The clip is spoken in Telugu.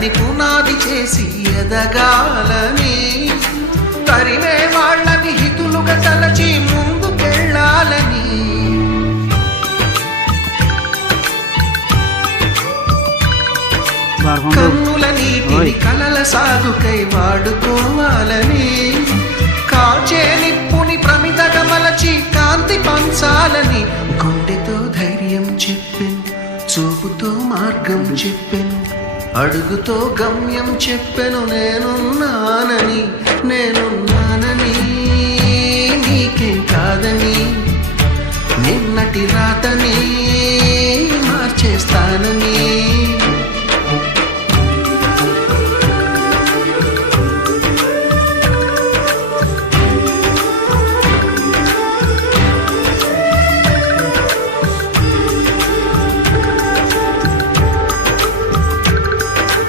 కలని పునాది చేసి ఎదగాలని, తరిమే వాళ్ళని హితులుగా తలచి ముందుకెళ్ళాలని, కన్నుల నీటిని కలల సాగుకై వాడుకోవాలని, కాచే నిప్పుని ప్రమిదగా మలచి కాంతి పంచాలని, గుండెతో ధైర్యం చెప్పెను, చూపుతో మార్గం చెప్పెను, అడుగుతో గమ్యం చెప్పెను, నేనున్నానని నేనున్నానని, నీకేం కాదని, నిన్నటి రాతని మార్చేస్తానని.